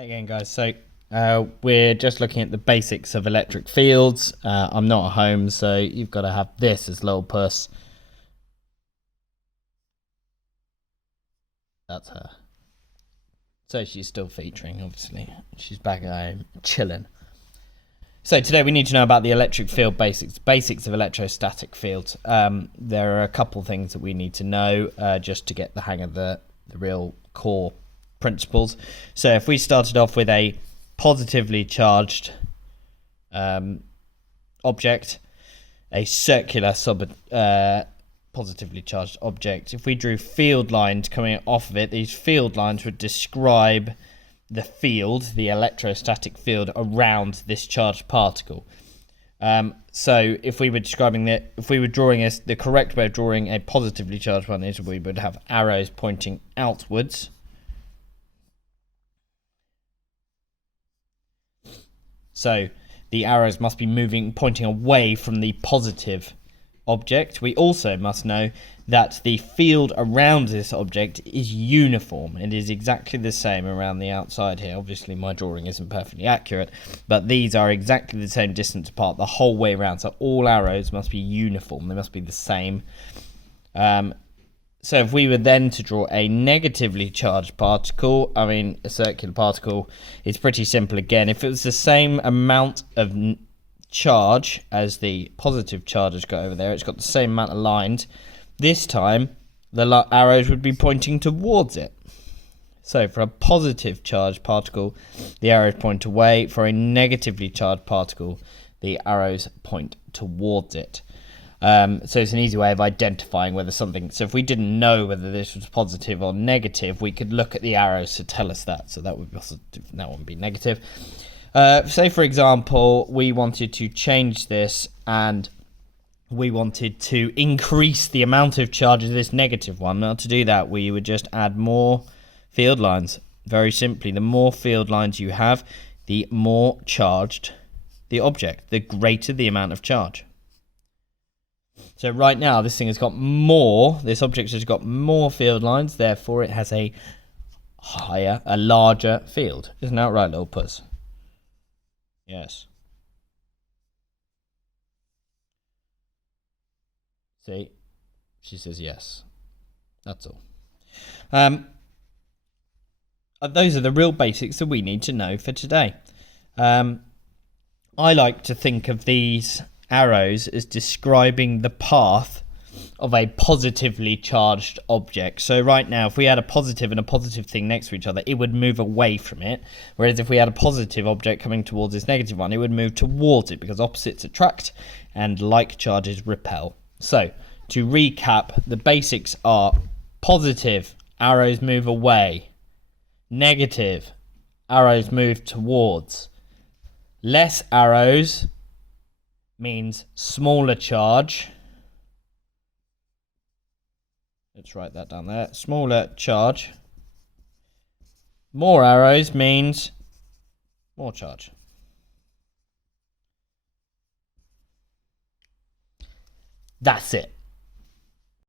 Again, guys, so we're just looking at the basics of electric fields. I'm not at home, so you've got to have this as little puss. That's her. So she's still featuring, obviously. She's back at home, chilling. So today we need to know about the electric field basics of electrostatic fields. There are a couple things that we need to know just to get the hang of the real core principles. So if we started off with a positively charged object, a circular positively charged object, if we drew field lines coming off of it, these field lines would describe the field, the electrostatic field around this charged particle. So if we were drawing the correct way of drawing a positively charged one is we would have arrows pointing outwards. So the arrows must be pointing away from the positive object. We also must know that the field around this object is uniform. It is exactly the same around the outside here. Obviously my drawing isn't perfectly accurate, but these are exactly the same distance apart the whole way around. So all arrows must be uniform. They must be the same. So if we were then to draw a negatively charged particle, a circular particle, it's pretty simple again. If it was the same amount of charge as the positive charge has got over there, it's got the same amount of lines. This time, the arrows would be pointing towards it. So for a positive charged particle, the arrows point away. For a negatively charged particle, the arrows point towards it. So it's an easy way of identifying whether something... So if we didn't know whether this was positive or negative, we could look at the arrows to tell us that. So that would be positive, that would be negative. Say, for example, we wanted to change this and we wanted to increase the amount of charge of this negative one. Now, to do that, we would just add more field lines. Very simply, the more field lines you have, the more charged the object, the greater the amount of charge. So right now, this object has got more field lines, therefore it has a larger field. Isn't that right, little puss? Yes. See? She says yes. That's all. Those are the real basics that we need to know for today. I like to think of these arrows as describing the path of a positively charged object. So right now, if we had a positive and a positive thing next to each other, it would move away from it. Whereas if we had a positive object coming towards this negative one, it would move towards it because opposites attract and like charges repel. So to recap, the basics are positive, arrows move away. Negative, arrows move towards. Less arrows means smaller charge. Let's write that down there. Smaller charge. More arrows means more charge. That's it.